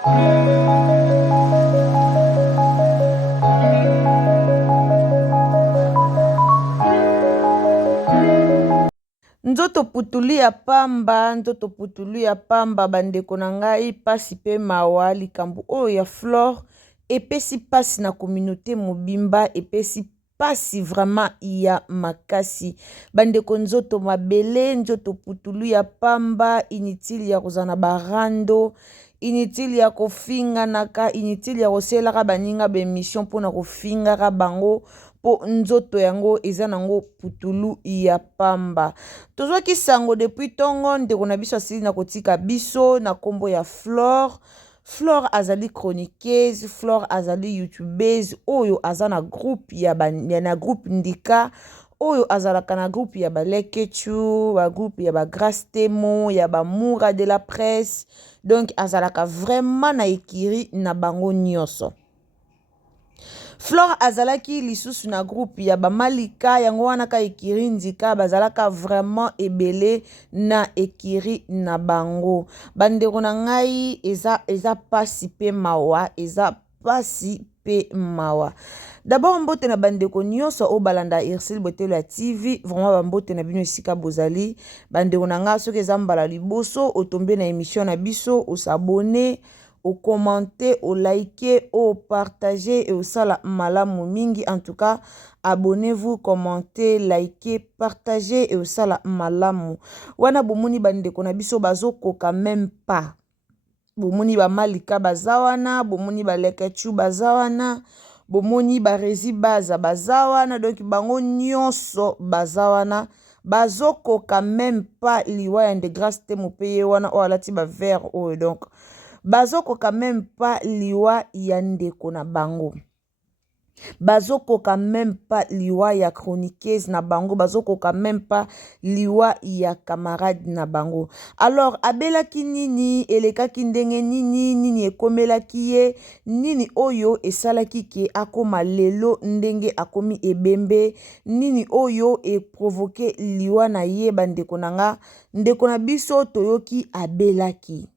Nzoto putulu ya pamba, nzoto putulu ya pamba bandeko na ngai pasi pe mawa likambo oyo ya Flore epesi pasi na communauté mobimba epesi pasi vraiment ya makasi bandeko nzoto mabele nzoto putulu ya pamba inutile ya kozana barando inutile ya kofinganaka inutile ya koselaka baninga bemission mpona kofingaka bango po nzoto yango eza nango putulu ya pamba tozwaki sango depuis tongo ndeko na biso asili na kotika biso na kombo ya Flore. Flore azali chroniqueuse, Flore azali youtubeuse oyo aza na groupe na groupe ndika oyo azalaka na groupe ya balekechu ba groupe ya ba Grace Temo ya ba Moura de la presse donc azalaka vraiment na ekiri na bango nyonso. Flore azalaki lisusu na groupe ya bamalika yango wana ka ekiri ndika bazalaka vraiment ebele na ekiri na bango bandeko na ngai eza pasi pe mawa eza pasi pe mawa d'abord mbote na bandeko nyonso o balanda Ursule Botelo ya TV vraiment bambote na bino esika bozali bandeko na ngai soki eza mbala liboso otombe na émission na biso osabone au commenter, au liker, au partager et au sala malamu mingi. En tout cas, abonnez-vous, commentez, likez, partagez et au sala malamu. Wana bomoni bandeko na biso bazo koka même pas. Bomoni ba malika bazawana, bomoni ba lekechu bazawana, bomoni ba rezi baza bazawana, donc bango nyonso bazawana. Bazo koka même pas liwa ya de Grace Temo peye wana o alati ba vert o donc bazoko quand même pas liwa ya ndeko na bango bazoko quand même pas liwa ya chroniqueuse na bango bazoko quand même pas liwa ya camarade na bango alors abelaki nini elekaki ndenge nini ekomelaki ye nini oyo esalaki ke akoma lelo ndenge akomi ebembe nini oyo eprovoke liwa na ye bandeko nanga ndeko na biso toyoki abelaki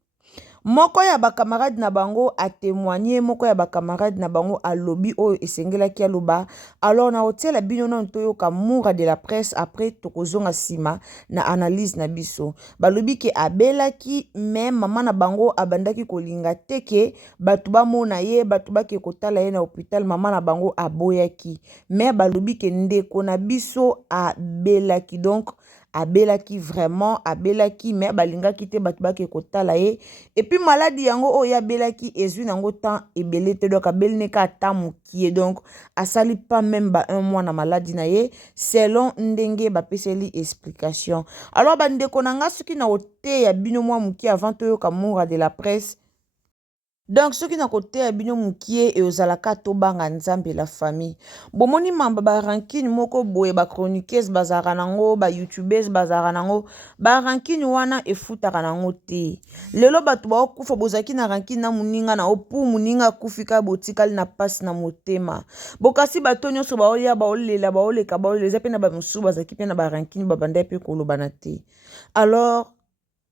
moko ya bakamarade na bango a témoigné moko ya bakamarade na bango a lobby oyo esengelaki aloba alors na hotel bino non toyoka Moura de la presse après tokozonga sima na analyse na biso balobi ke abelaki mais mama na bango abandaki kolinga teke batu bamona ye batu bake kotala ye na hôpital mama na bango aboyaki mais balobi ke ndeko na biso abelaki donc abelaki vraiment abelaki mais balingaki te batu bake kotala ye et puis maladie yango oyo abelaki ezwi nango temps ebele te donc abeli neka ata mokie donc asali pas même ba un mois na maladie na ye selon ndenge bapeseli explication alors bandeko na nga soki na oteya bino mwa mokie avant toyoka Moura de la presse donc soki na koteya bino mokie e ozalaka tobanga nzambe la famille bomoni mamba ba rankine moko boye ba chroniqueuse bazara nango ba youtubeuse bazara nango ba rankine wana efutaka nango te lelo batu ba okufa bozaki na rankine na muninga na opu muninga kufika botikali na passe na motema bokasi bato nyonso baolia baolela baoleka baoleza pe na ba musu bazaki pe na ba rankine babanda pe kolobana te alors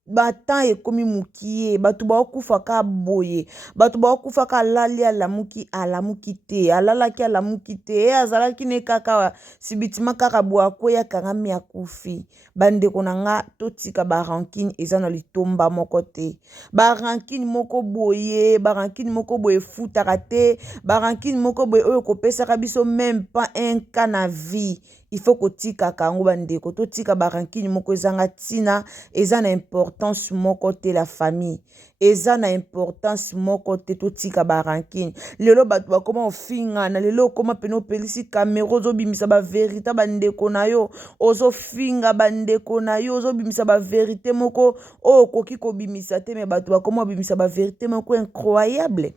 batan ekomi mukie batu baokufa ka boye batu baokufa ka alali alamuki te alalaki alamuki te azalaki ne kaka sibitima kaka boakoya kangami akufi bandeko na nga totika barankine eza na litomba moko te barankine moko boye futaka te barankine moko boye oyo kopesaka biso même pas un cas na vie il faut kotika kango bandeko totika barankine moko ezanga tina eza na importance moko te la famille eza na importance moko te totika barankine lelo bato bakoma ofingana lelo okoma pene opelisi kamera ozobimisa baverité bandeko na yo ozofinga bandeko na yo ozobimisa baverité moko oyo okoki kobimisa te me bato bakoma obimisa baverité moko incroyable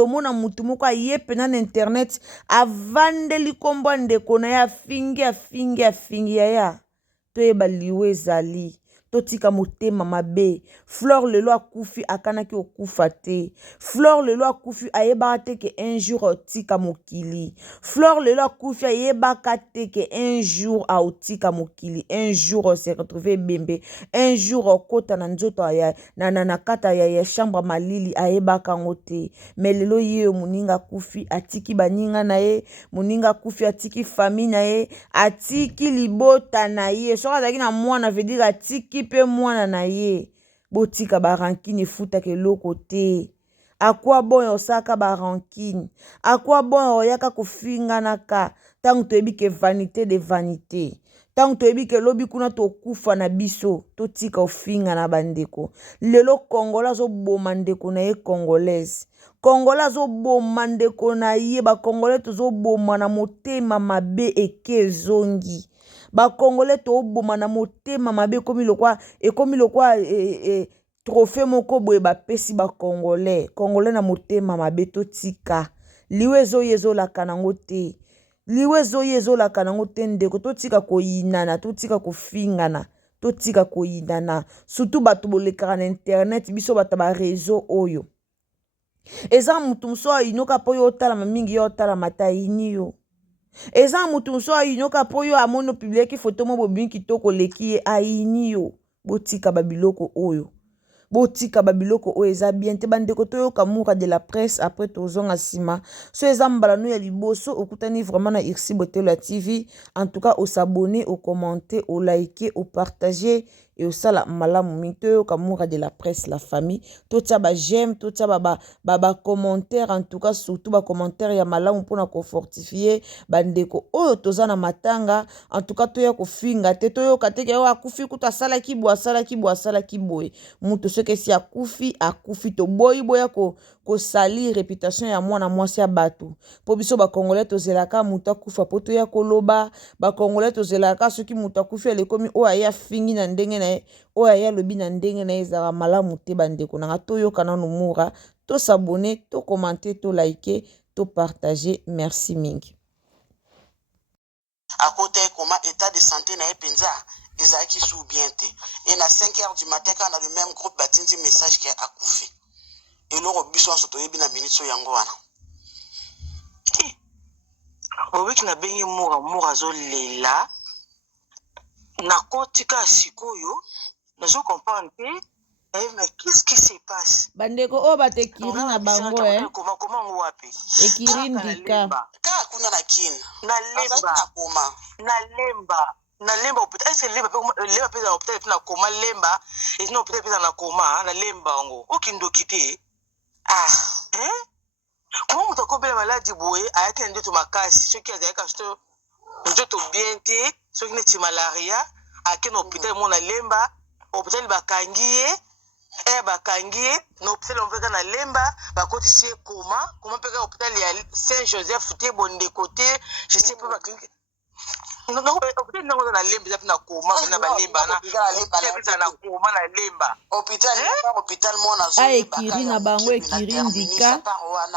omona mutu moko aye pena na internet avandeli kombo ndeko na ye afingi yaya toyeba liwe ezali totika motema mabe. Fleur lelo akufi akanaki okufa te. Fleur lelo akufi ayebaka te ke un jour otika mokili. Fleur lelo akufi ayebaka te ke un jour aotika mokili. Un jour on se retrouver bembe. Un jour okota na nzoto na kata ya chambre malili ayebaka ngo te. Mais lelo ye moninga kufi atiki baninga na ye, moninga kufi atiki famille na ye, atiki libota na ye. Soka azalaki na mwana veut dire atiki pe mwana na ye. Botika ba rankine futa ke loko te. À quoi bon osaka ba rankine? À quoi bon oyaka kofinga naka? Tant que tu ke vanité de vanité. Tant que tu ke lobi kuna to kufa na biso, to tika ofinga na bandeko. Lelo Congolais zo boma ndeko na ye congolaise. Congolais zo boma ndeko na ye, ba Congolais to zo boma na motema mabe eke zongi. Ba Congolais to boma na motema mabe komi lokwa trophée moko boye ba pesi ba Congolais. Congolais na motema mabe to tika. Liwe zo yezo la kanango te. Liwe zo yezo la kanango te ndeko to tika ko yinana, to tika ko fingana, to tika ko yinana. Surtout bato bolekaka na internet biso bata ba réseau oyo. Eza mutu mso ayinoka po yo otalama mingi yo otalama ta yini yo. Eza mutu mso ayinoka po yo amono publieki foto mo bobimi kitoko leki ye ayini yo. Botika babiloko oyo. Botika babiloko oyo eza bien te bandeko toyoka Moura de la presse après tozonga sima. So eza mbala no ya liboso okutani vraiment na Irsi Botelo TV. En tout cas, au s'abonner, au commenter, au liker, au partager et au sala malamu mingi toyoka Moura de la presse la famille. Totia ba j'aime, totia ba commentaire, en tout cas surtout ba commentaire ya malamu pona ko fortifier bandeko oyo tozana matanga. En tout cas toya ko finga te toyoka te ke o akufi kuta sala kibo asala kiboe. Mutu soki si akufi to boyi boya ko sali réputation ya mwana mwasi ya bato. Po biso ba Congolais tozelaka mutu akufa po toya koloba, ba Congolais tozelaka soki mutu akufi alekomi o aya fingi na ndenge na ye, o aya lobi na ndenge na ye ezaka malamu te bandeko nanga toyoka nanu Moura, to s'abonner, to commenter, to liker, to partager. Merci mingi. À côté comment état de santé na epenza ezaki sous bien te. Et na 5h du matin quand on a le même groupe batindi message qui a akufi. Et loro biso soto yebi na minute so yango wana. Owiki na bengi Moura zo lela na kotika sikoyo nazo comprendre mais qu'est-ce qui se passe? Bandeko o batekiri na bango comment wapi? Ekiri ndika. Ka kuna na kin. Na lemba peut-être c'est lemba pesa peut-être na koma lemba et sinon peut-être na koma na lemba ngo. Okindo kité. Comment mutakobela maladi boye ayaki ndoto makasi soki azalaka sto ndoto bien te soki neti malaria ake na hôpital mona lemba hôpital bakangie bakangie na hôpital on na lemba bakotisi comment peka hôpital ya Saint-Joseph te bonde côté je sais pas clinique non hôpital nango na lemba na koma na balemba na hôpital na koma na lemba hôpital mona zo ekiri na bango ekiri ndika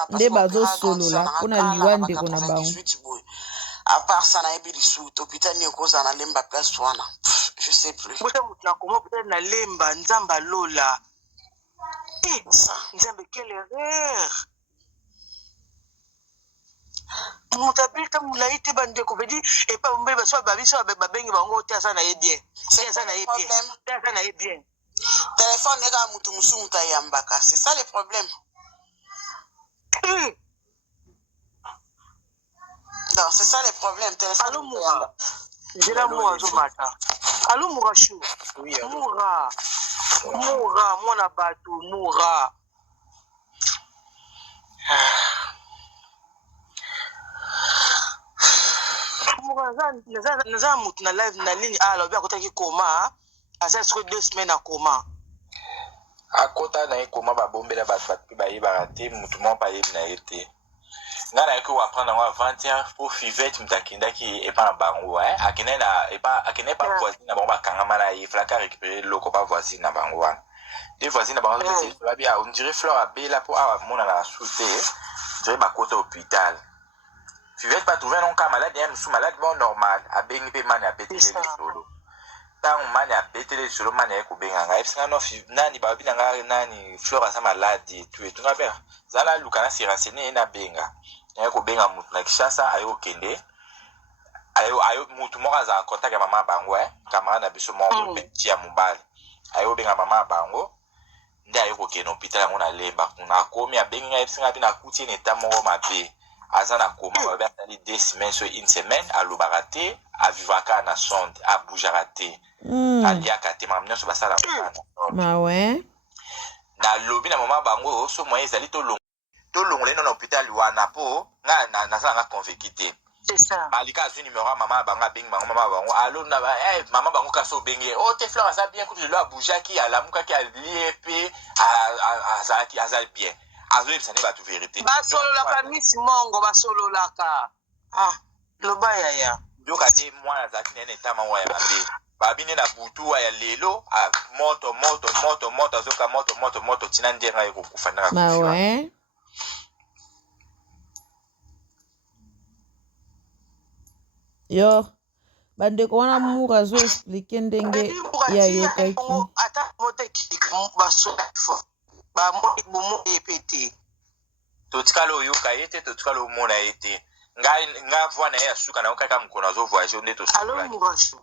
nde bazo solola pona liwa ndeko na bango. À part ça, na ebi lisu, hôpital ni okoza na lemba place wana. Je sais plus. Bota mutna comment peut-être na lemba nzamba lola. Ça, nzambe quelle erreur. Mutabika mulaite bande ko vedi et pas mbe ba so ba biso ba bengi bango te ça na bien. C'est ça na bien. Ça na bien. Téléphone nega mutu musu mutayambaka. C'est ça le problème. Non, c'est ça le problème. Allô, Moura. J'ai la Moura, je m'attends. Allô, Moura Chou. Oui, allô. Moura, mon abatou, Moura. Moura, naza mutu na live na ligne alors bien côté qui coma, à ça c'est 2 semaines à coma. À côté na coma ba bombela ba ba yibaraté mutu mo pa yibna été. Ngana ko apprendre en 21 pour fivette mtakinda qui est pas bango akine pas voisine na bango kangama na il fallait récupérer loko pas voisine na bango des voisines na bango c'est bien on dirait fleur à bela pour mona na souté dirait ba côté hôpital fivette pas trouver non cas malade sous malade bon normal a bengi pe man a pété les solo ta ntango mani abetele lisolo mani aye kobenga ngai ebisinga no nani babi na ngai nani fleur aza maladi etu etu ngai mpe zala luka na sirensene ye nabenga aye kobenga mutu na Kinshasa aye kokende ayo mutu moko aza contact ya mama bango camarade na biso moko petit ya mobali aye kobenga mama bango nde aye kokende hôpital yango na Lemba kuna akomi abengi ngai ebisinga mpe nakuti ene eta moko mabe aza na koma babi asali 2 semaines so 1 semaine alobaka te avivaka na sonde aboujaka te aliaka te makambo nyonso basala mawe nalobi na mama bango so moyen ezali tolongola ino na hôpital wana mpo ngai nazalanga convaincu te malika azwi numero ya mama bango abengi bango mama bango alo na mama bango kasi obengi o te fleur aza bien kutu lelo aboujaki alamukaki alie mpe aza bien azoyebisa nde bato vérité basololaka misi mongo basololaka loba yaya yoka te mwana azalaki nene etama ngo ya mabe babi nde na butu ya lelo moto azoka moto tina nde ngai ekokufa ndanga mawe yo bandeko wana mura azo explike ndenge ya yokaki ata moteki basolafo bomo epete totikala oyoka ye te totikala omona ye te nga voi na ye ya suka nango kaka mokolo azovoyage nde tosololaki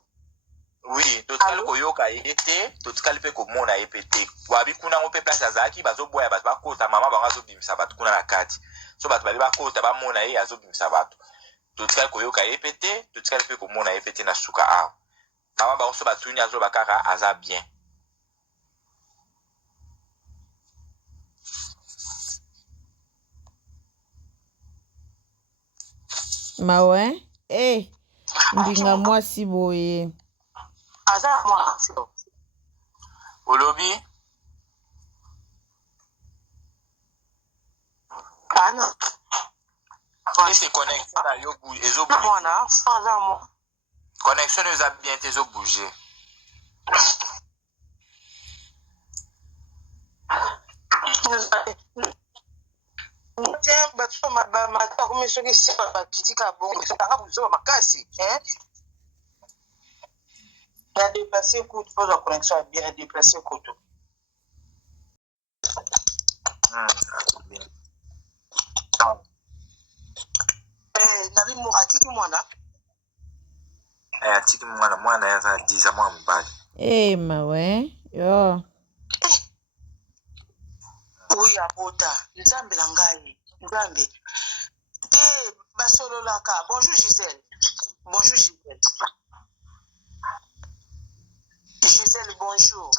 oui totikali koyoka ye te totikali mpe komona ye mpe te wabi kuna ngo mpe place azalaki bazoboya bato bakota mama bango azobimisa bato kuna na kati so bato bali bakota bamona ye azobimisa bato totikali koyoka ye mpe te totikali mpe komona ye mpe te na suka awa mama bango so batuni azoba kaka aza bien mawe ndinga mwasi boye aza mwasi olobi ana ese connexion na yo ezobouge mwana aza mo connexion eza bien te ezobouge bato bamakomi soki sima bakitika bongo anga buzoba makasi na déplacer kutu mpo za connexion ya bien déplacer kutu nabi mo atiki mwana atiki mwana ye aza 10 mwana mobali mawe yo oyo abota nzambe na ngai nzambe te basololaka bonjour Gisèle Gisèle bonjour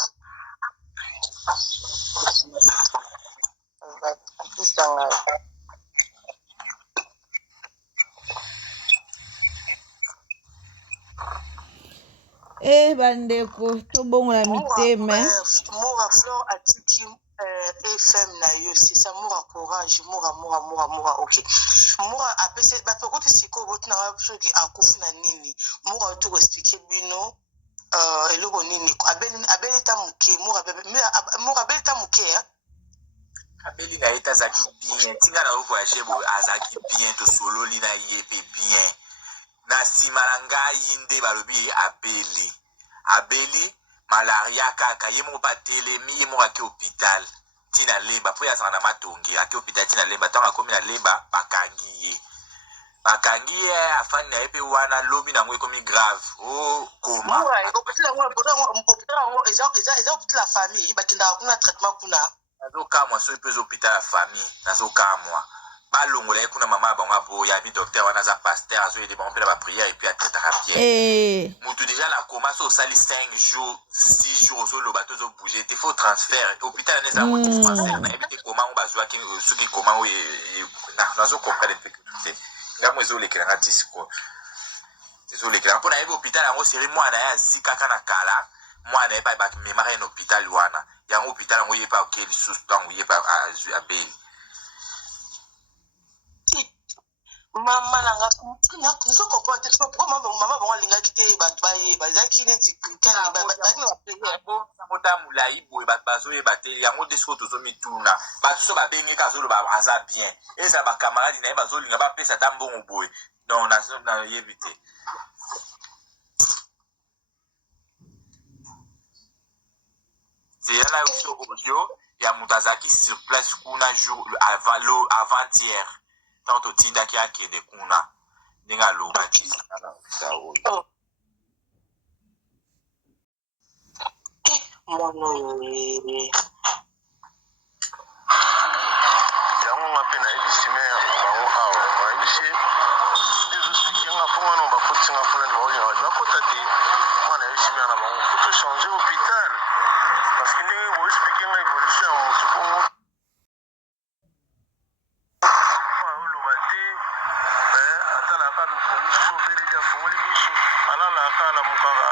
bandeko tobongola mitema mora fleur atiki FM na yo c'est ça mora courage mora ok mora apese bato kote siko botina soki akufu na nini mora to expliquer bino eloko nini abeli ta muke mora abeli ta muke abeli na ye te azalaki bien ntinga na ovoyage boye azalaki bien tosololi na ye mpe bien na nsima na ngai nde balobi abeli malaria kaka ye moko mpe atelemi ye moko ake hôpital ntina Lemba mpo ye azalaka na matongi ake hôpital ntina Lemba ntango akomi na Lemba bakangi ye afani na ye mpe wana lobi nango ekomi grave koma eza hôpital ya famille bakendaka kuna traitement kuna nazokamwa so mpe eza hôpital ya famille nazokamwa balongola ye kuna mama bango aboya bi docteur wana aza pasteur azoyede bango mpe na bapriere epuis atraitaka bien motu déjà na koma so osali 5 jours 6 jours ozoloba te ozobouge te faut transfert hôpital wana ezango dispensaire nayebi te koma ngo bazwaki soki koma ngo nazocomprendre mpe te ngambo ezolekelanga ti sikoyo ezolekelanga mpo nayebi hôpital yango seri mwana ye azi kaka na kala mwana ye mpe bamemaka ye na hôpital wana yango hôpital yango ye mpe aoke lisusu ntango ye mpe abeli mama nanga nazo comprendre te pourquoi mama bango alingaki te bato bazalaki neti ota molai boye bato bazoyeba te yango nde sikoyo tozomituna bato so babengeka azoloba aza bien ezala bakamaradi na ye bazolinga bapesa ata mbongo boye non nayebi te c'est là aussi audio ya mutazaki sur place kuna jour avant-hier tant au tinda qui a de kuna ninga lobaki sana ça audio mono yango ngape na ebisi me bango awa bayebisi ndezosiki nga mpo wana bakotinga fulani baolinga bakota te wana ebisi me na bango koto change hôpital parce que ndenge boexplike nga évolution ya motu bongo oloba te atalaka miso beleli afungoli miso alalaka alamukaka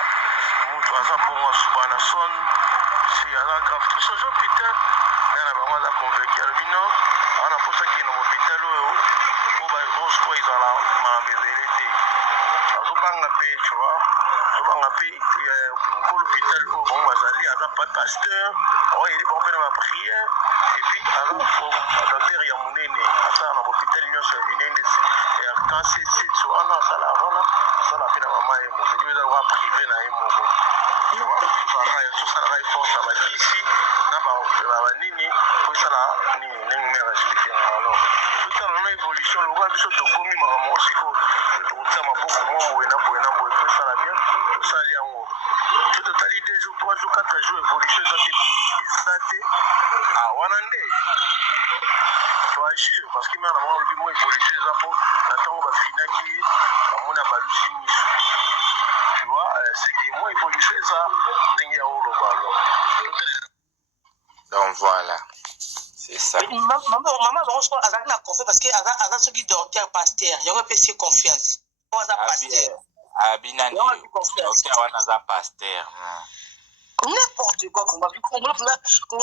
motu aza bongo asuba na son si aza grave to change hôpital na bango aza convaincu alobi non ana mposaki na hôpital oyo po baose po ezala makambo ebele te azobanga mpe tu vois azobanga mpe nkolo hôpital oyo bango bazali aza pa pasteur oyeli bango mpe na bapriere epuis aza docteur ya monene asala na hôpital nyonso ya minene ya cancer wana asala wana asala mpe na mama ye moko edi eza loka privé na ye moko tosalaka efforce na bakisi na banini po esala nini ndenge mere explike na alors totala na évolution lokola biso tokomi makambo ngo sikoyo tokotia maboko ngo boye na boye na boye po esala bien tosali yango so totali 2 jours 3 jours 4 jours évolution eza te wana nde toagir parce que mere na bango alobi mo évolution eza mpo na ntango bafinaki bamona balusi miso tu vois c'est que mo évolution eza ndenge ya oloba donc voilà c'est ça maman bango soko azalaki na confiance parce que aza soki docteur pasteur yango epesi confiance po aza pasteur abinani docteur wana aza pasteur n'importe quoi comment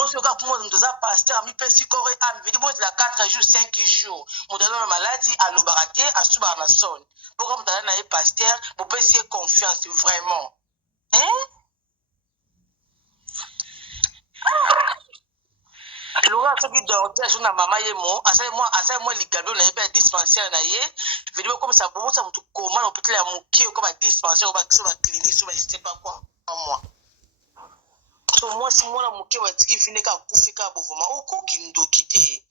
c'est quand moi nous a pasteur mi pesi corps et âme veut dire 4 jours 5 jours mon dans maladie à l'obaraté à suba na son pourquoi vous allez na pasteur vous pesi confiance vraiment hein Laura soki docteur je na mama ye mo asai moi ligado na ye dispensaire na ye veut dire comme ça bon ça mutu comment on peut la muki comme dispensaire ou ba clinique ou ba je sais pas quoi moi moi si mwana moke batiki fine ka kufika bovoma okoki ndoki te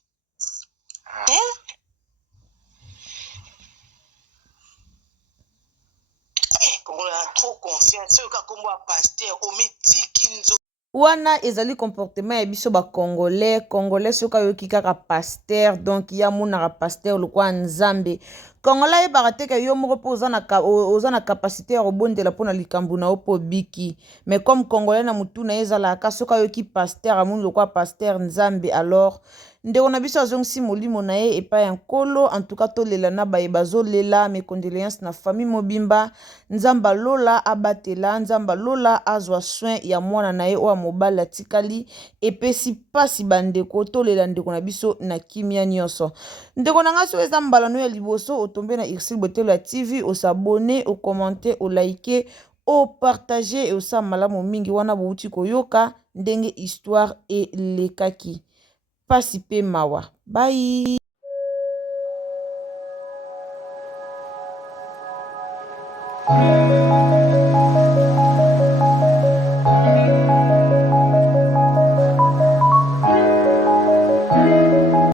kongo na trop confiance oyo kakombo ya pasteur omitiki nzo wana ezali comportement ya biso congolais soki ayoki kaka pasteur donc ya monaka pasteur lokwa nzambe congolais ayebaka te ke yo moko mpo oza na kapasité ya kobondela mpo na likambo na yo mpo biki mais comme congolais na mutu na ye ezalaka soki ayoki pasteur amoni lokwa pasteur nzambe alors ndeko na biso azongisi molimo na ye epai ya nkolo en tout cas tolela na baye bazolela mes condoléances na famille mobimba nzambe alola abatela nzambe alola azwa soin ya mwana na ye oyo mobali atikali epesi pasi bandeko tolela ndeko na biso na kimia nyonso ndeko na nga so eza mbalano ya liboso otombe na Ursule Botelo ya TV osabone okommente olaike opartage osala malamu mingi wana bouti koyoka ndenge histoire elekaki pasi pe mawa bye.